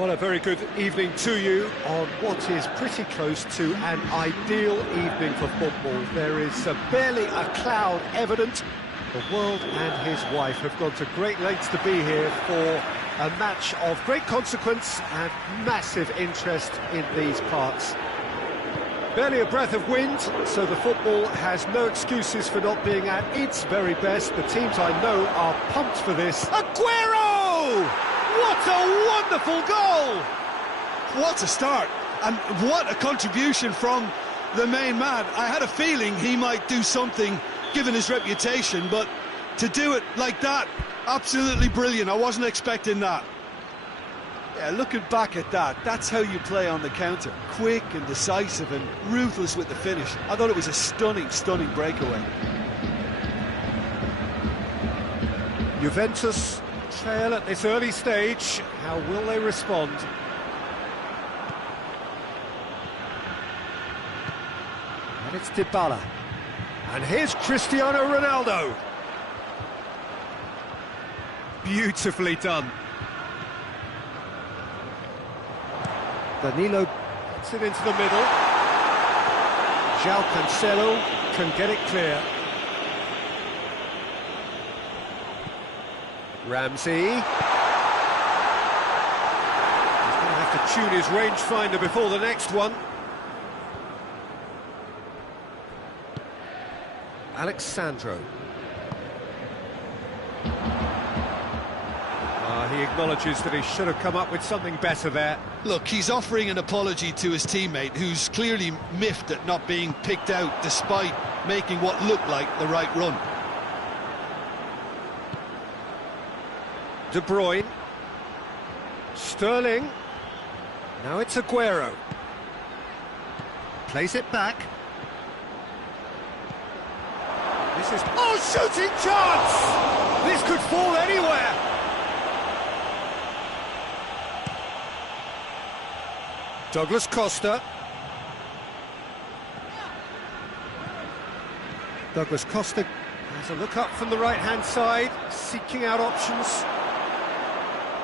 Well, a very good evening to you on what is pretty close to an ideal evening for football. There is barely a cloud evident. The world and his wife have gone to great lengths to be here for a match of great consequence and massive interest in these parts. Barely a breath of wind, so the football has no excuses for not being at its very best. The teams I know are pumped for this. Aguero! What a wonderful goal! What a start, and what a contribution from the main man. I had a feeling he might do something, given his reputation, but to do it like that, absolutely brilliant. I wasn't expecting that. Yeah, looking back at that, that's how you play on the counter. Quick and decisive and ruthless with the finish. I thought it was a stunning, stunning breakaway. Juventus trail at this early stage. How will they respond? And it's Dybala. And here's Cristiano Ronaldo. Beautifully done. Danilo puts it into the middle. João Cancelo can get it clear. Ramsey. He's going to have to tune his rangefinder before the next one. Alexandro. He acknowledges that he should have come up with something better there. Look, he's offering an apology to his teammate, who's clearly miffed at not being picked out despite making what looked like the right run. De Bruyne. Sterling. Now it's Aguero. Plays it back. This is... Oh, shooting chance! This could fall anywhere. Douglas Costa. Douglas Costa has a look up from the right-hand side, seeking out options.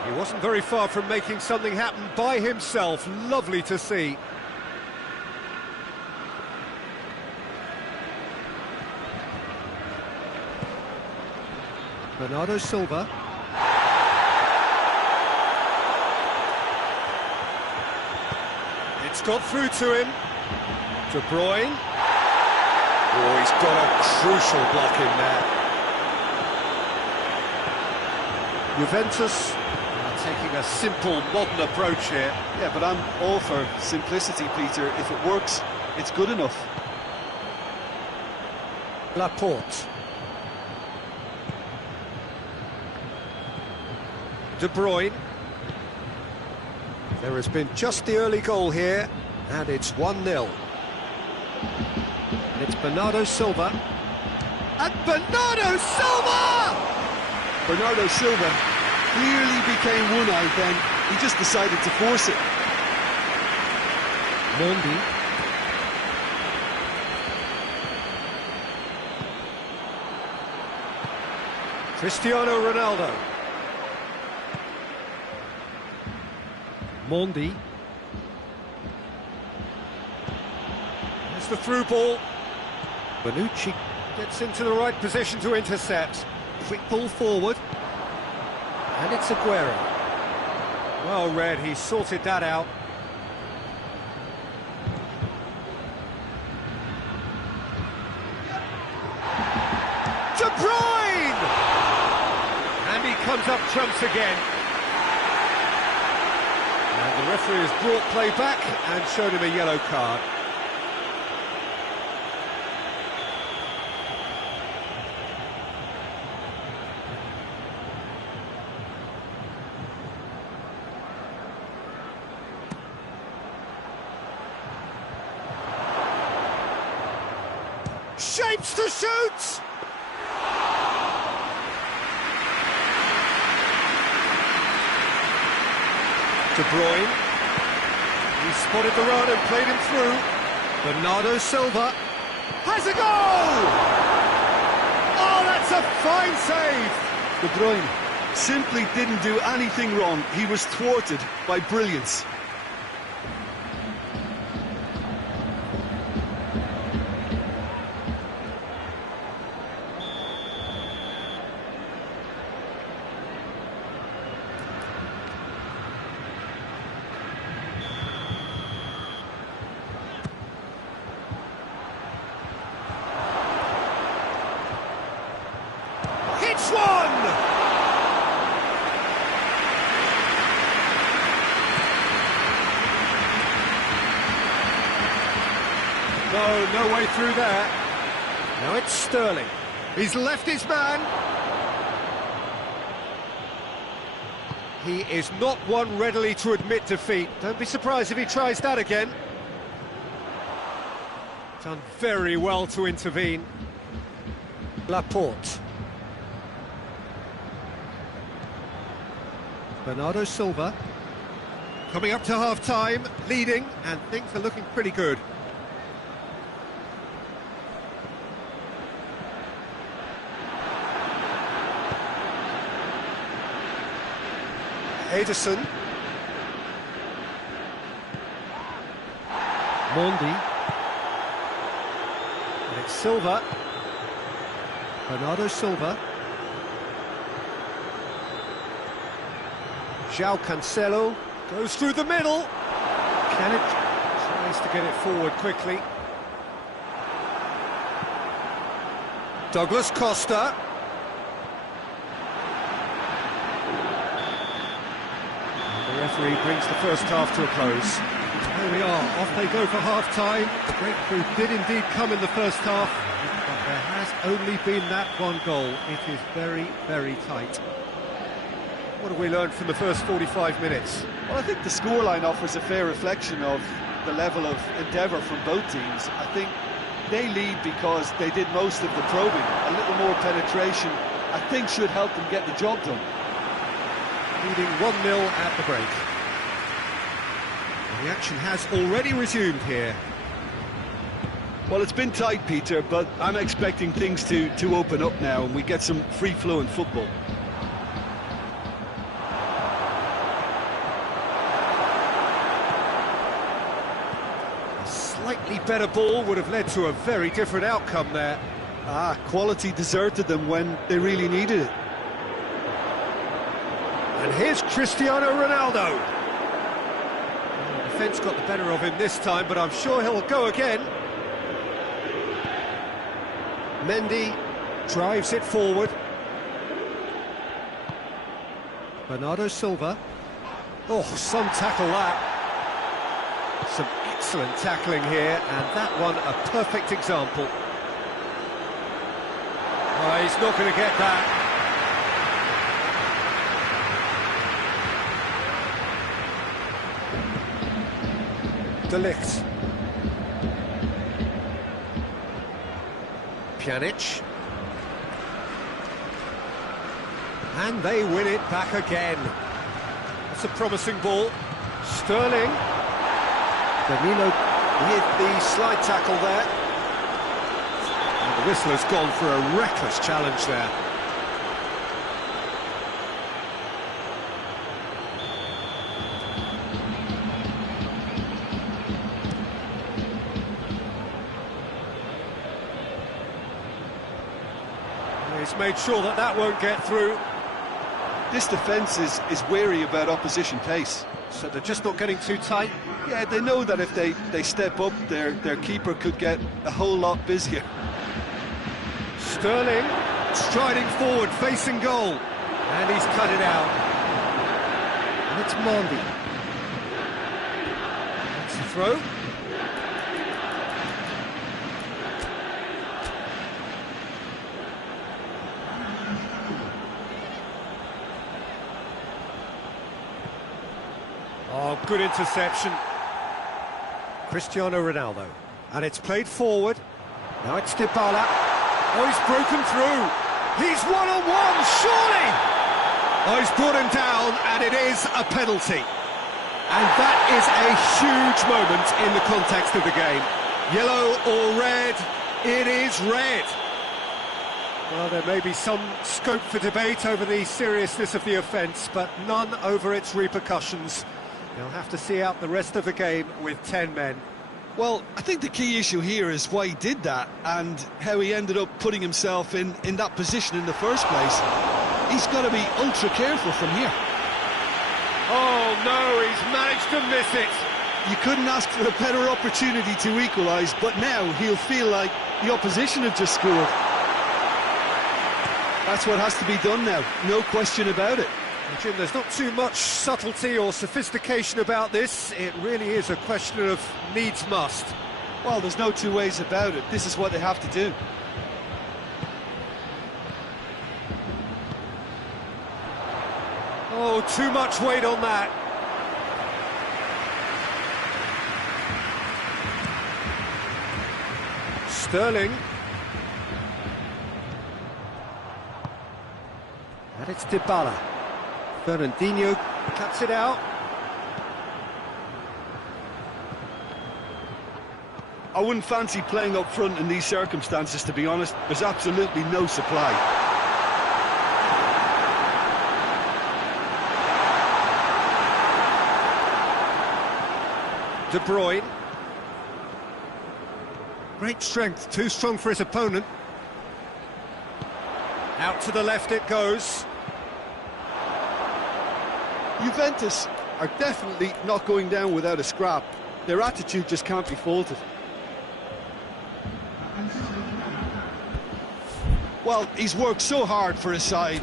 He wasn't very far from making something happen by himself. Lovely to see. Bernardo Silva. It's got through to him. De Bruyne. Oh, he's got a crucial block in there. Juventus are taking a simple, modern approach here. Yeah, but I'm all for simplicity, Peter. If it works, it's good enough. Laporte. De Bruyne. There has been just the early goal here, and it's 1-0. And it's Bernardo Silva. And Bernardo Silva! Bernardo Silva clearly became one-eyed then. He just decided to force it. Mondi. Cristiano Ronaldo. Mondi. There's the through ball. Bonucci gets into the right position to intercept. Quick ball forward. And it's Aguero. Well read, he sorted that out. De Bruyne! And he comes up trumps again. And the referee has brought play back and showed him a yellow card. Shapes to shoot! De Bruyne. He spotted the run and played him through. Bernardo Silva has a goal! Oh, that's a fine save! De Bruyne simply didn't do anything wrong. He was thwarted by brilliance. Hits one! No way through there. Now it's Sterling. He's left his man. He is not one readily to admit defeat. Don't be surprised if he tries that again. Done very well to intervene. Laporte. Bernardo Silva. Coming up to half-time, leading, and things are looking pretty good. Ederson. Mondi. And it's Silva. Bernardo Silva. João Cancelo goes through the middle. Pjanic tries to get it forward quickly. Douglas Costa. The referee brings the first half to a close. There we are, off they go for half-time. The breakthrough did indeed come in the first half, but there has only been that one goal. It is very, very tight. What have we learned from the first 45 minutes? Well, I think the scoreline offers a fair reflection of the level of endeavour from both teams. I think they lead because they did most of the probing. A little more penetration, I think, should help them get the job done. Leading 1-0 at the break. And the action has already resumed here. Well, it's been tight, Peter, but I'm expecting things to open up now and we get some free-flowing football. A slightly better ball would have led to a very different outcome there. Quality deserted them when they really needed it. And here's Cristiano Ronaldo. The defence got the better of him this time, but I'm sure he'll go again. Mendy drives it forward. Bernardo Silva. Oh, some tackle that. Some excellent tackling here, and that one a perfect example. Oh, he's not going to get that. De Ligt. Pjanic. And they win it back again. That's a promising ball. Sterling. Danilo with the slide tackle there. And the whistle has gone for a reckless challenge there. He's made sure that that won't get through. This defence is wary about opposition pace. So they're just not getting too tight? Yeah, they know that if they step up, their keeper could get a whole lot busier. Sterling striding forward, facing goal. And he's cut it out. And it's Mondi. That's the throw. Oh, good interception. Cristiano Ronaldo. And it's played forward. Now it's Dybala. Oh, he's broken through. He's one-on-one, surely! Oh, he's brought him down, and it is a penalty. And that is a huge moment in the context of the game. Yellow or red? It is red. Well, there may be some scope for debate over the seriousness of the offence, but none over its repercussions. They'll have to see out the rest of the game with 10 men. Well, I think the key issue here is why he did that and how he ended up putting himself in that position in the first place. He's got to be ultra careful from here. Oh no, he's managed to miss it. You couldn't ask for a better opportunity to equalise, but now he'll feel like the opposition have just scored. That's what has to be done now, no question about it. Jim, there's not too much subtlety or sophistication about this. It really is a question of needs must. Well, there's no two ways about it. This is what they have to do. Oh, too much weight on that. Sterling. And it's Dybala. Fernandinho cuts it out. I wouldn't fancy playing up front in these circumstances, to be honest. There's absolutely no supply. De Bruyne. Great strength, too strong for his opponent. Out to the left it goes. Juventus are definitely not going down without a scrap. Their attitude just can't be faulted. Well, he's worked so hard for his side,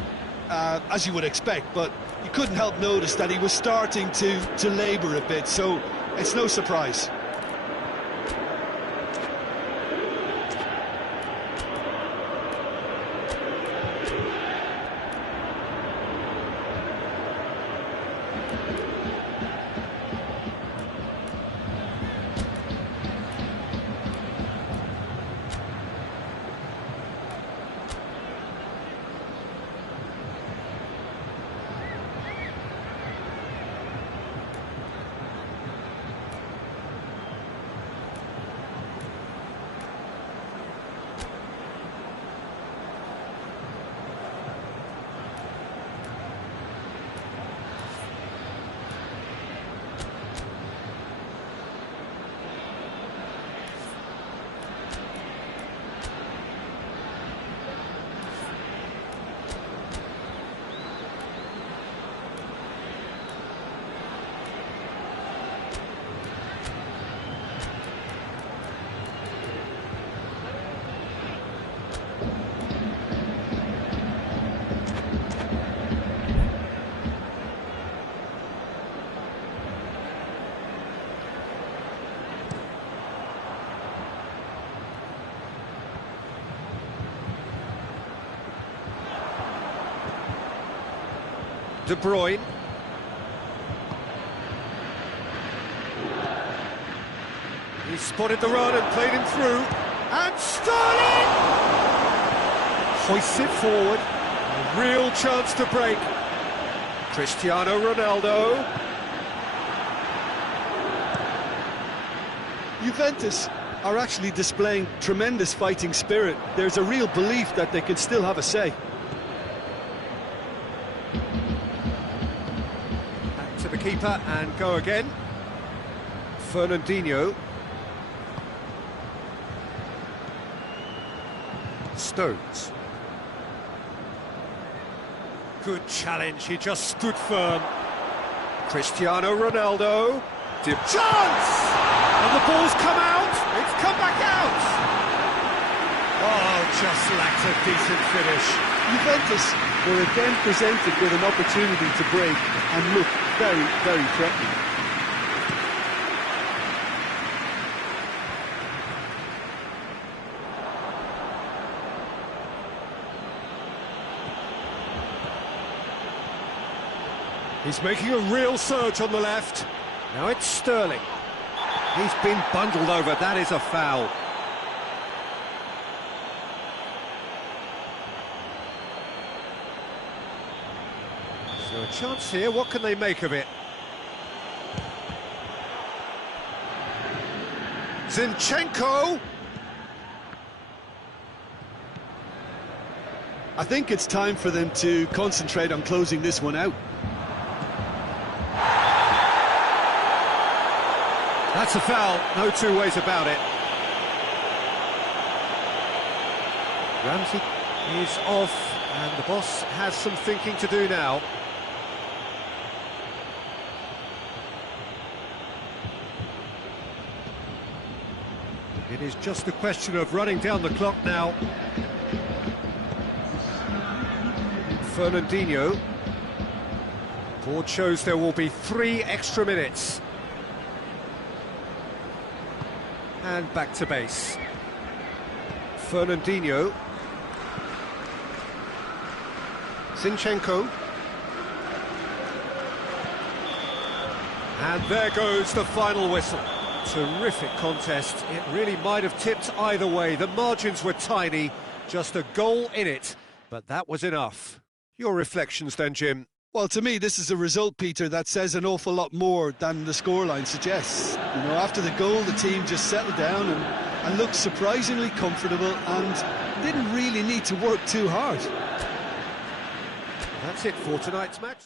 as you would expect, but you couldn't help notice that he was starting to labour a bit, so it's no surprise. De Bruyne. He spotted the run and played him through. And Sterling! Hoists it forward. A real chance to break. Cristiano Ronaldo. Juventus are actually displaying tremendous fighting spirit. There's a real belief that they can still have a say. To the keeper and go again. Fernandinho. Stones. Good challenge, he just stood firm. Cristiano Ronaldo. Chance! And the ball's come out! It's come back out! Oh, just lacked a decent finish. Juventus were again presented with an opportunity to break and look very, very threatening. He's making a real surge on the left. Now it's Sterling. He's been bundled over, that is a foul. So a chance here, what can they make of it? Zinchenko. I think it's time for them to concentrate on closing this one out. That's a foul, no two ways about it. Ramsey is off, and the boss has some thinking to do now. It is just a question of running down the clock now. Fernandinho. Board shows there will be 3 extra minutes. And back to base. Fernandinho. Zinchenko. And there goes the final whistle. Terrific contest. It really might have tipped either way. The margins were tiny, just a goal in it, but that was enough. Your reflections then, Jim? Well, to me, this is a result, Peter, that says an awful lot more than the scoreline suggests. You know, after the goal, the team just settled down and looked surprisingly comfortable and didn't really need to work too hard. That's it for tonight's match.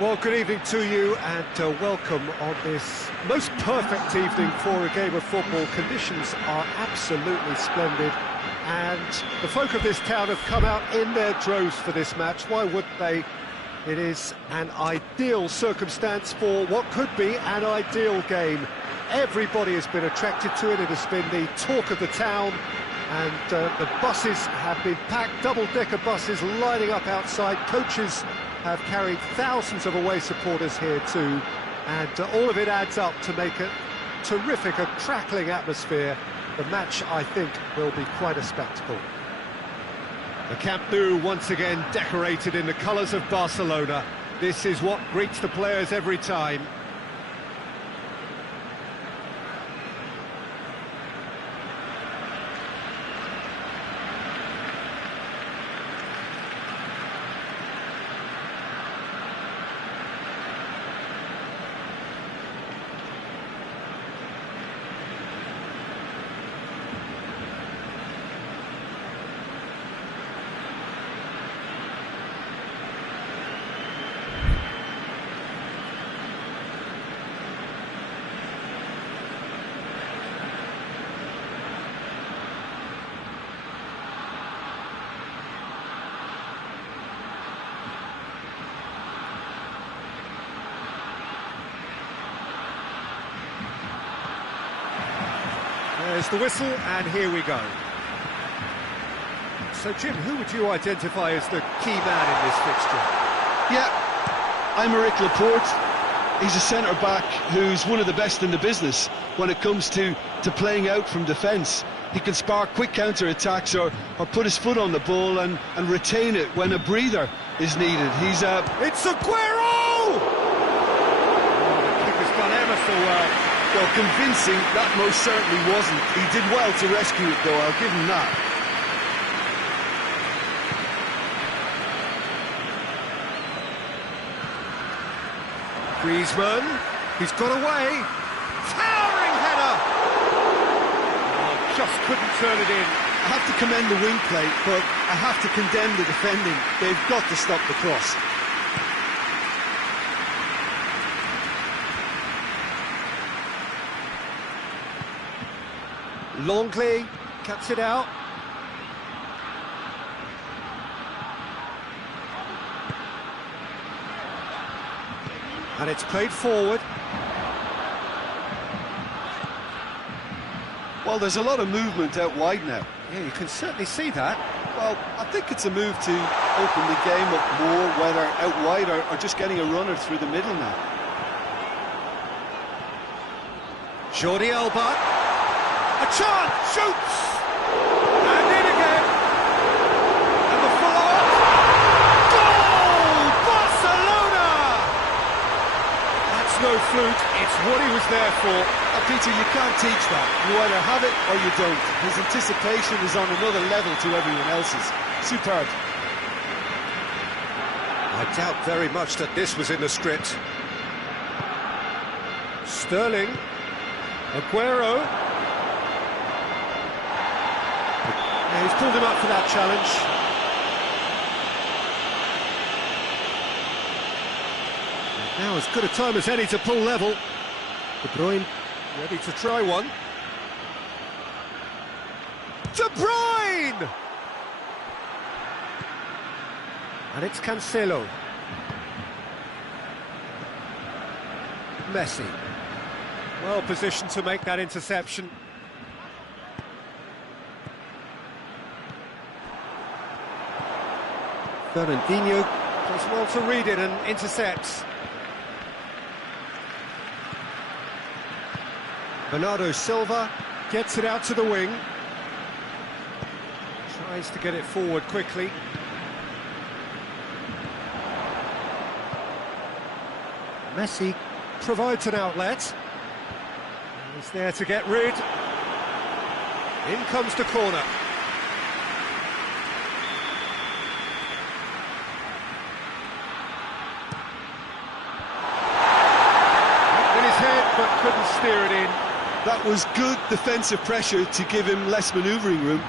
Well, good evening to you and welcome on this most perfect evening for a game of football. Conditions are absolutely splendid and the folk of this town have come out in their droves for this match. Why wouldn't they? It is an ideal circumstance for what could be an ideal game. Everybody has been attracted to it. It has been the talk of the town and the buses have been packed, double-decker buses lining up outside. Coaches have carried thousands of away supporters here too, and all of it adds up to make a terrific, a crackling atmosphere. The match, I think, will be quite a spectacle. The Camp Nou once again decorated in the colours of Barcelona. This is what greets the players every time. There's the whistle, and here we go. So, Jim, who would you identify as the key man in this fixture? Yeah, Aymeric Laporte. He's a centre-back who's one of the best in the business when it comes to playing out from defence. He can spark quick counter-attacks or put his foot on the ball and retain it when a breather is needed. It's Aguero! Oh, the kick has gone ever so well. Well, convincing, that most certainly wasn't. He did well to rescue it, though, I'll give him that. Griezmann, he's got away. Towering header! Oh, just couldn't turn it in. I have to commend the wing play, but I have to condemn the defending. They've got to stop the cross. Longley cuts it out. And it's played forward. Well, there's a lot of movement out wide now. Yeah, you can certainly see that. Well, I think it's a move to open the game up more, whether out wide or just getting a runner through the middle now. Jordi Alba. A chance, shoots! And in again! And the follow-up! Goal! Barcelona! That's no fluke, it's what he was there for. Peter, you can't teach that. You either have it or you don't. His anticipation is on another level to everyone else's. Superb. I doubt very much that this was in the script. Sterling. Aguero. Yeah, he's pulled him up for that challenge. And now as good a time as any to pull level. De Bruyne ready to try one. De Bruyne! And it's Cancelo. Messi. Well positioned to make that interception. Fernandinho does well to read it and intercepts. Bernardo Silva gets it out to the wing. Tries to get it forward quickly. Messi provides an outlet. He's there to get rid. In comes the corner. In his head, but couldn't steer it in. That was good defensive pressure to give him less manoeuvring room.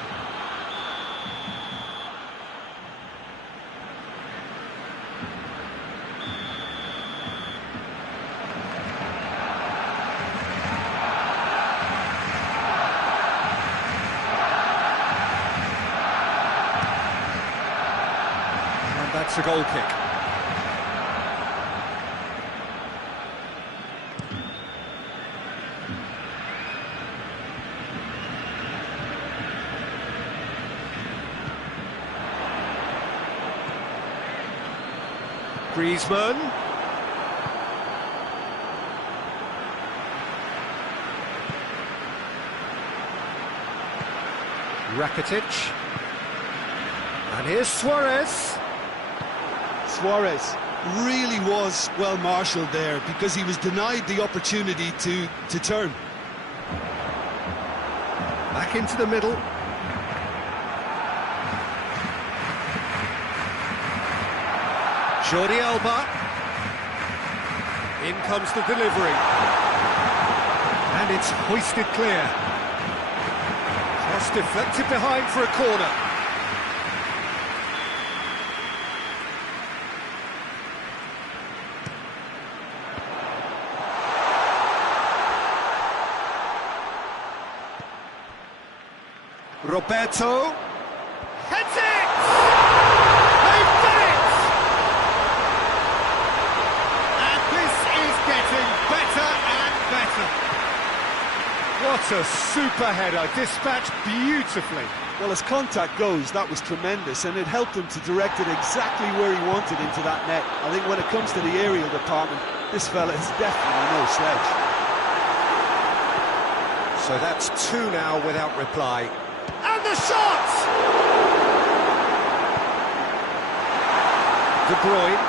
it's a goal kick. Griezmann. Rakitic. And here's Suarez. Suarez really was well marshalled there because he was denied the opportunity to turn. Back into the middle. Jordi Alba. In comes the delivery. And it's hoisted clear. Cross deflected behind for a corner. Roberto. Heads it! They've done it! And this is getting better and better. What a super header, dispatched beautifully. Well, as contact goes, that was tremendous, and it helped him to direct it exactly where he wanted into that net. I think when it comes to the aerial department, this fella is definitely no sledge. So that's two now without reply. And the shot! De Bruyne.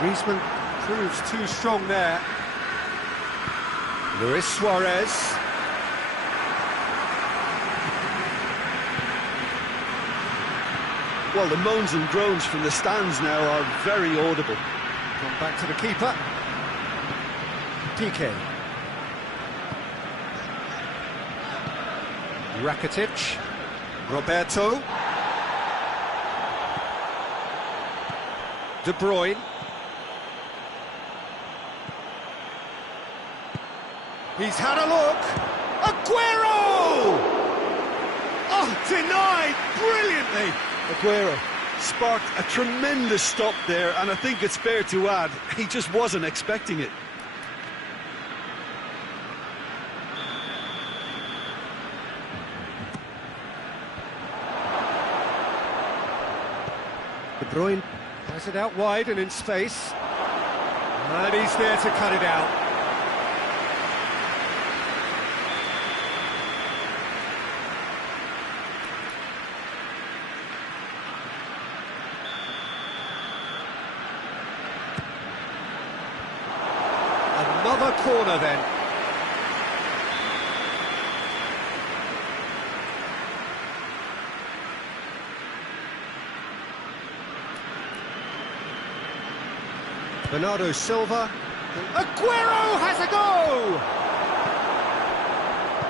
Griezmann proves too strong there. Luis Suarez. Well, the moans and groans from the stands now are very audible. Gone back to the keeper. PK. Rakitic. Roberto. De Bruyne. He's had a look. Aguero! Oh, denied brilliantly. Aguero sparked a tremendous stop there, and I think it's fair to add, he just wasn't expecting it. De Bruyne has it out wide and in space. And he's there to cut it out. Another corner then. Bernardo Silva. Aguero has a go!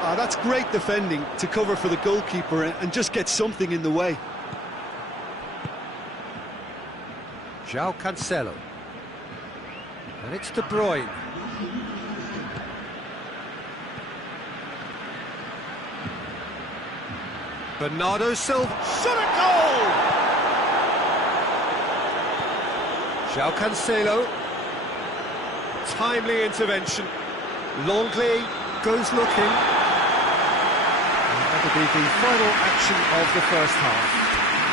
Ah, that's great defending to cover for the goalkeeper and just get something in the way. João Cancelo. And it's De Bruyne. Bernardo Silva. Shot at goal! João Cancelo. Timely intervention. Longley goes looking. And that'll be the final action of the first half.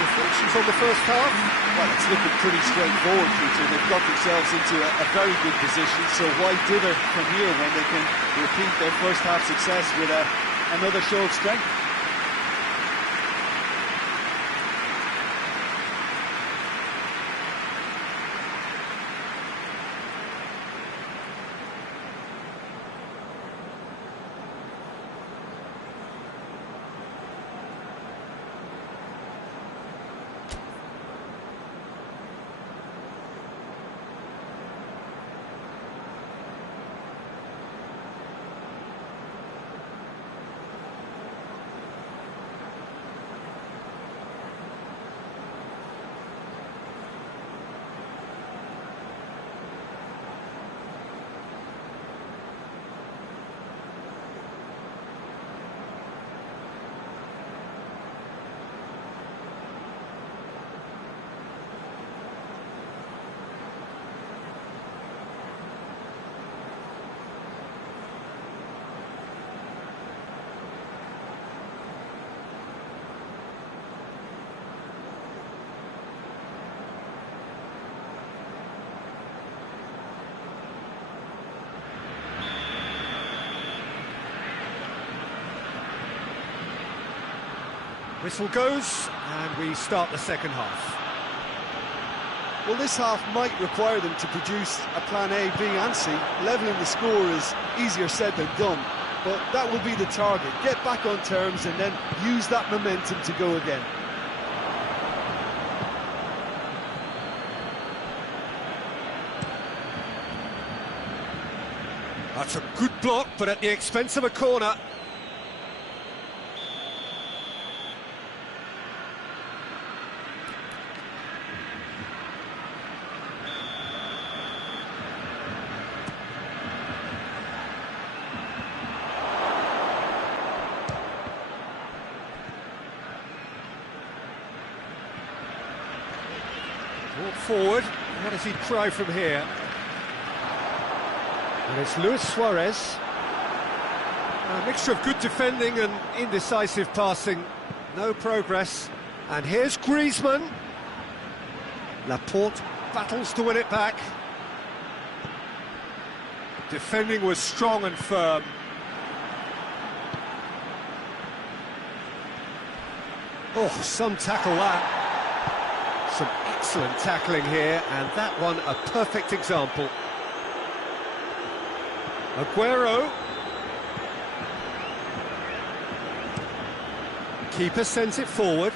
Reflections on the first half? Well, it's looking pretty straightforward, Peter. They've got themselves into a very good position, so why dither from here when they can repeat their first half success with another show of strength? Whistle goes, and we start the second half. Well, this half might require them to produce a plan A, B and C. Levelling the score is easier said than done, but that will be the target. Get back on terms and then use that momentum to go again. That's a good block, but at the expense of a corner. Brought forward. What does he try from here? And it's Luis Suarez. A mixture of good defending and indecisive passing. No progress. And here's Griezmann. Laporte battles to win it back. Defending was strong and firm. Oh, some tackle that. Some excellent tackling here, and that one a perfect example. Aguero. Keeper sends it forward.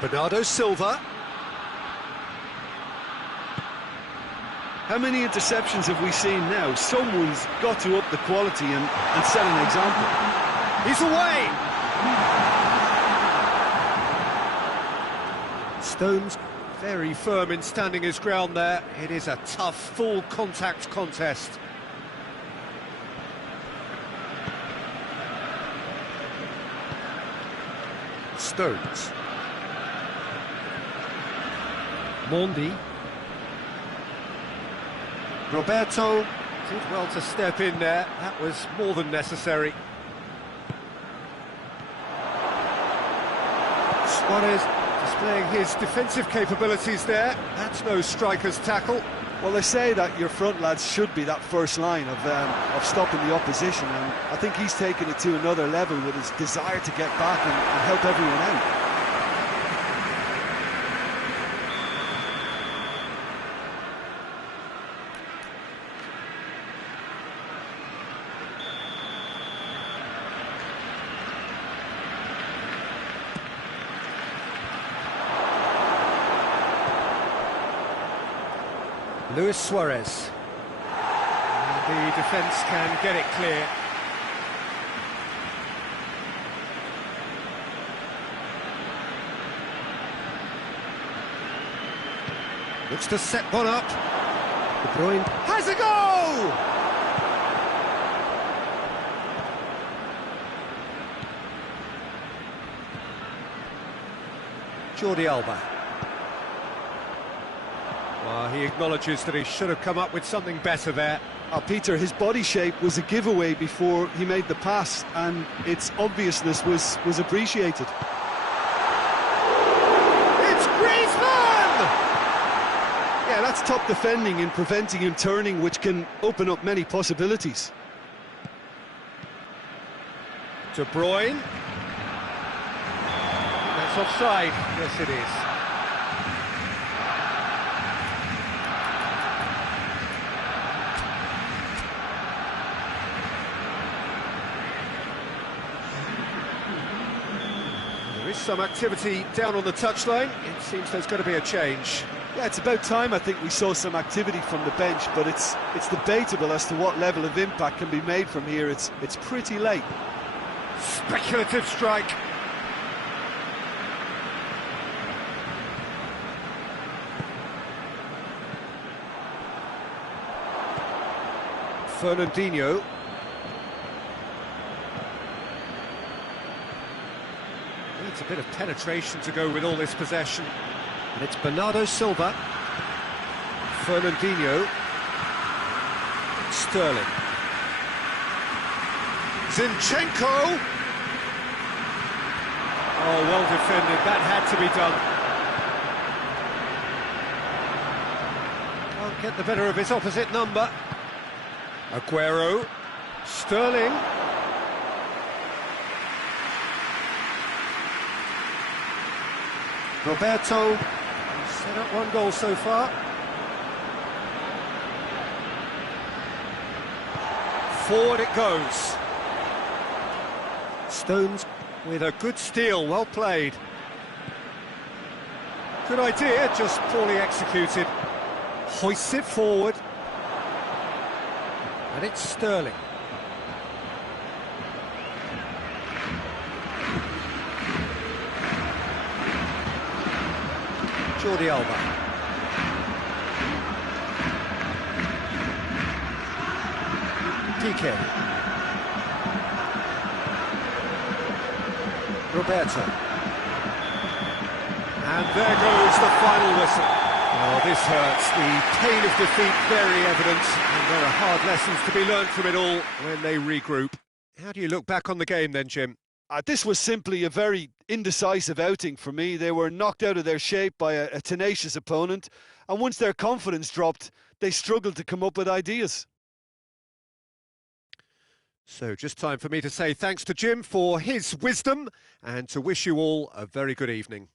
Bernardo Silva. How many interceptions have we seen now? Someone's got to up the quality and set an example. He's away! Stones very firm in standing his ground there. It is a tough, full contact contest. Stones. Mondi. Roberto did well to step in there. That was more than necessary. Suarez displaying his defensive capabilities there. That's no striker's tackle. Well, they say that your front lads should be that first line of stopping the opposition, and I think he's taken it to another level with his desire to get back and help everyone out. Luis Suarez. And the defence can get it clear. Looks to set one up. De Bruyne has a goal! Jordi Alba. Well, he acknowledges that he should have come up with something better there. Peter, his body shape was a giveaway before he made the pass, and its obviousness was appreciated. It's Griezmann! Yeah, that's top defending and preventing him turning, which can open up many possibilities. De Bruyne. That's offside. Yes, it is. Some activity down on the touchline. It seems there's going to be a change. Yeah, it's about time I think we saw some activity from the bench, but it's debatable as to what level of impact can be made from here. It's pretty late. Speculative strike. Fernandinho. Needs a bit of penetration to go with all this possession. And it's Bernardo Silva. Fernandinho. Sterling. Zinchenko. Oh, well defended. That had to be done. Can't get the better of his opposite number. Aguero. Sterling. Roberto. He's set up one goal so far. Forward it goes. Stones with a good steal, well played. Good idea, just poorly executed. Hoists it forward. And it's Sterling. Jordi Alba. PK. Roberto. And there goes the final whistle. Oh, this hurts. The pain of defeat very evident, and there are hard lessons to be learned from it all when they regroup. How do you look back on the game then, Jim? This was simply a very indecisive outing for me. They were knocked out of their shape by a tenacious opponent, and once their confidence dropped, they struggled to come up with ideas. So just time for me to say thanks to Jim for his wisdom and to wish you all a very good evening.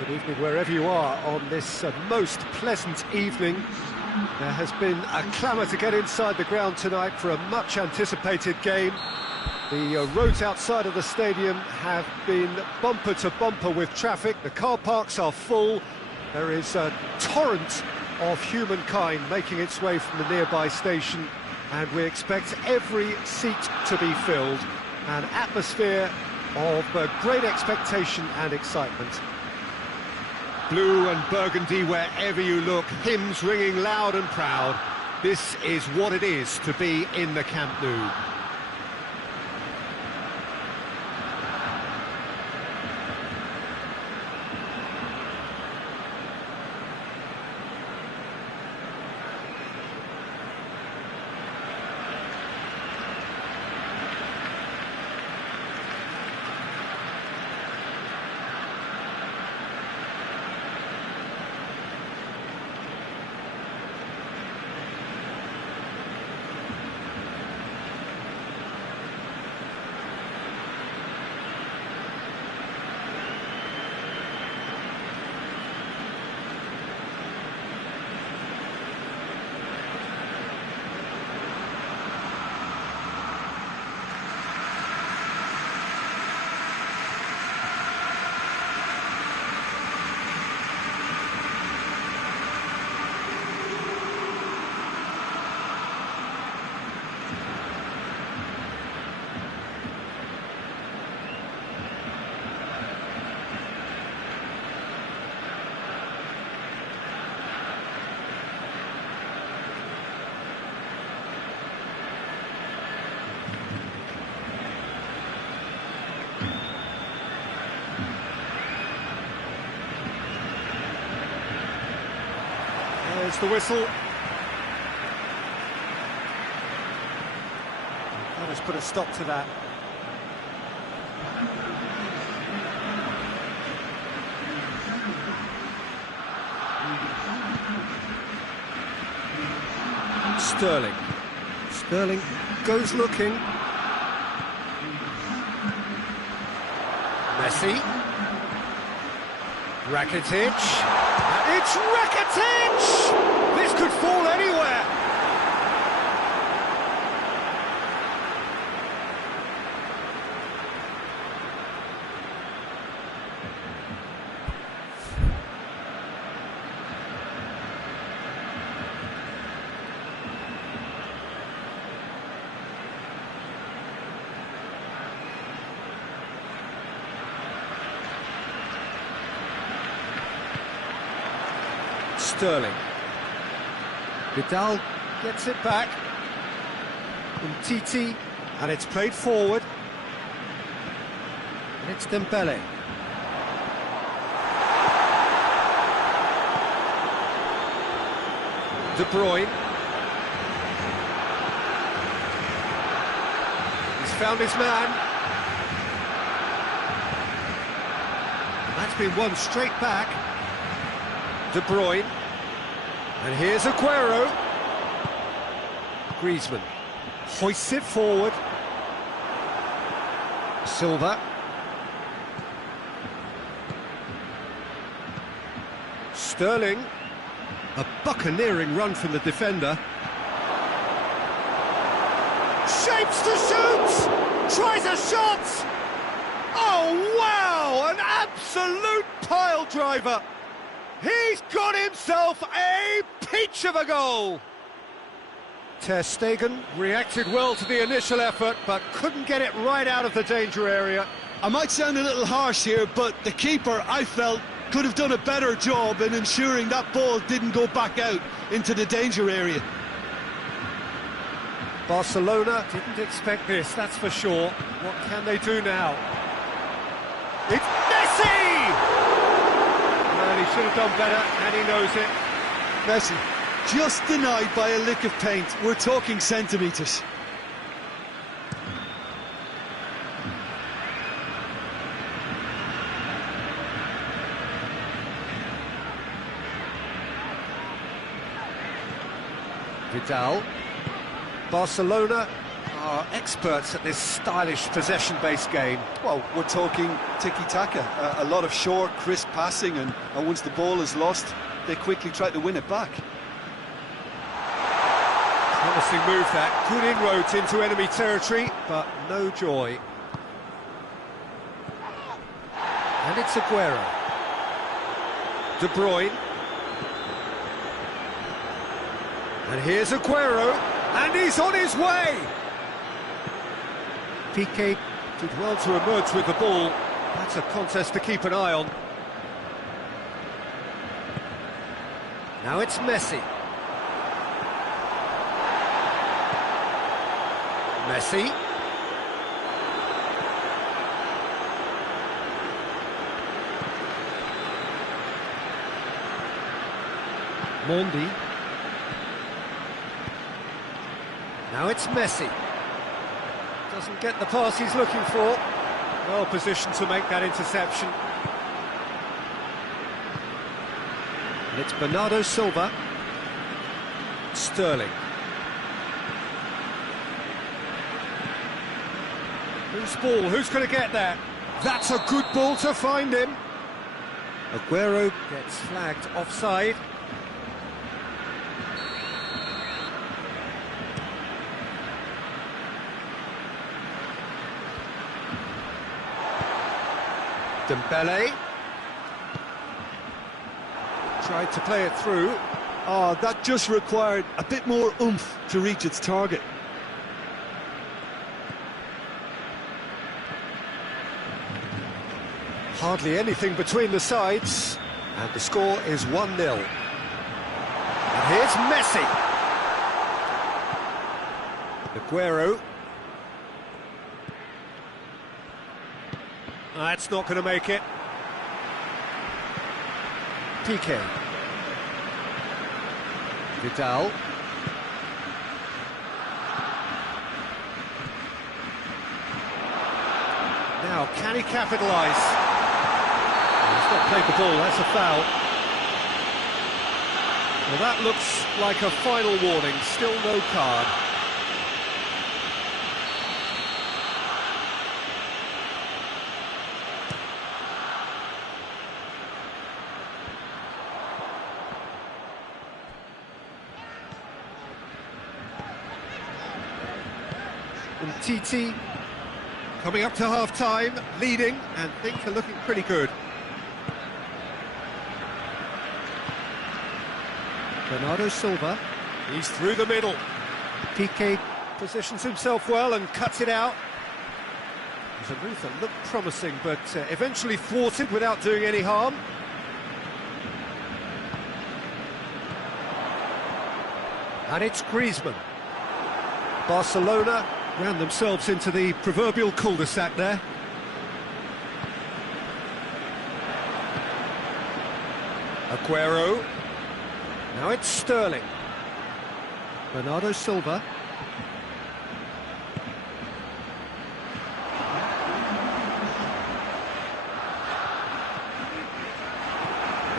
Good evening wherever you are on this most pleasant evening. There has been a clamour to get inside the ground tonight for a much anticipated game. The roads outside of the stadium have been bumper to bumper with traffic. The car parks are full. There is a torrent of humankind making its way from the nearby station, and we expect every seat to be filled. An atmosphere of great expectation and excitement. Blue and burgundy wherever you look, hymns ringing loud and proud. This is what it is to be in the Camp Nou. There's the whistle. That has put a stop to that. Sterling goes looking. Messi. Rakitic. It's Rakitic! This could fall anywhere. Sterling. Vidal gets it back. Titi, and it's played forward. And it's Dembele. De Bruyne. He's found his man. And that's been won straight back. De Bruyne. And here's Aguero. Griezmann hoists it forward. Silva. Sterling. A buccaneering run from the defender. Shapes to shoot! Tries a shot! Oh, wow! An absolute pile driver! He's got himself a peach of a goal! Ter Stegen reacted well to the initial effort, but couldn't get it right out of the danger area. I might sound a little harsh here, but the keeper, I felt, could have done a better job in ensuring that ball didn't go back out into the danger area. Barcelona didn't expect this, that's for sure. What can they do now? It's Messi! And he should have done better, and he knows it. Messi, just denied by a lick of paint. We're talking centimetres. Vidal. Barcelona are experts at this stylish possession-based game. Well, we're talking tiki-taka, a lot of short, crisp passing, and once the ball is lost, they quickly try to win it back. Promising move that, good inroads into enemy territory, but no joy. And it's Aguero. De Bruyne. And here's Aguero, and he's on his way! PK did well to emerge with the ball. That's a contest to keep an eye on. Now it's Messi. Messi. Mondi. Now it's Messi. Doesn't get the pass he's looking for. Well positioned to make that interception. And it's Bernardo Silva. Sterling. Who's ball? Who's going to get there? That's a good ball to find him. Aguero gets flagged offside. Dembele tried to play it through. Oh, that just required a bit more oomph to reach its target. Hardly anything between the sides, and the score is 1-0. And here's Messi. Aguero. That's not going to make it. PK. Vidal. Now, can he capitalise? He's not played the ball, that's a foul. Well, that looks like a final warning, still no card. TT coming up to half-time, leading, and things are looking pretty good. Bernardo Silva, he's through the middle. PK positions himself well and cuts it out. There's a move that looked promising, but eventually thwarted without doing any harm. And it's Griezmann. Barcelona ran themselves into the proverbial cul-de-sac there. Aguero. Now it's Sterling. Bernardo Silva.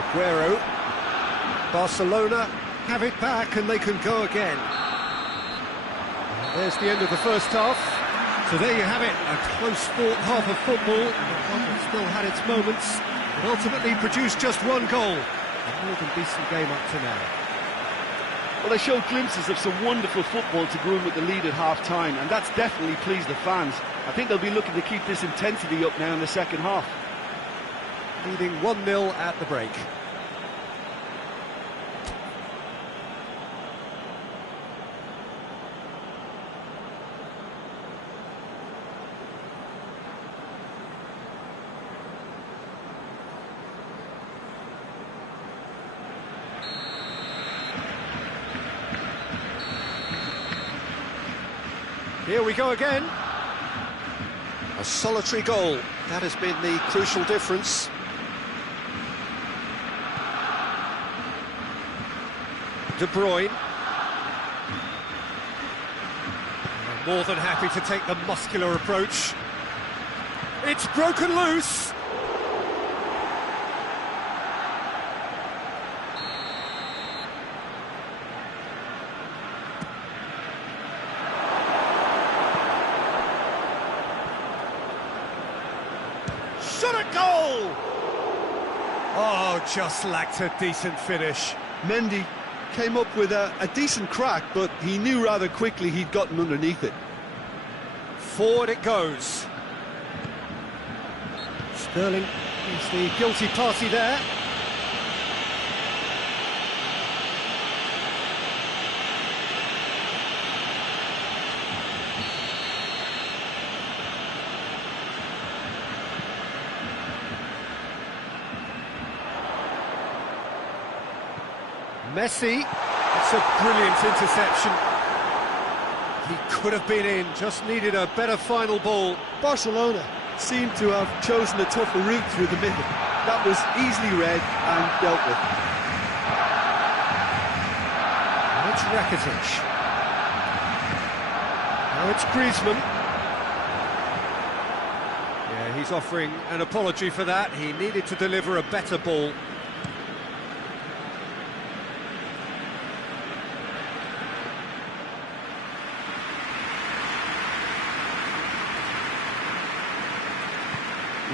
Aguero. Barcelona have it back and they can go again. There's the end of the first half. So there you have it, a close-fought half of football, but one that still had its moments, but ultimately produced just one goal. A more than decent game up to now. Well, they showed glimpses of some wonderful football to go in with the lead at half-time, and that's definitely pleased the fans. I think they'll be looking to keep this intensity up now in the second half. Leading 1-0 at the break. Here we go again. A solitary goal. That has been the crucial difference. De Bruyne. More than happy to take the muscular approach. It's broken loose. Shot at goal! Oh, just lacked a decent finish. Mendy came up with a decent crack, but he knew rather quickly he'd gotten underneath it. Forward it goes. Sterling is the guilty party there. Messi, it's a brilliant interception. He could have been in, just needed a better final ball. Barcelona seemed to have chosen a tougher route through the middle. That was easily read and dealt with. And it's Rakitic. Now it's Griezmann. Yeah, he's offering an apology for that. He needed to deliver a better ball.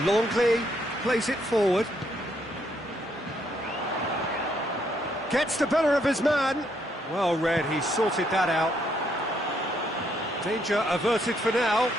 Longley plays it forward. Gets the better of his man. Well read, he sorted that out. Danger averted for now.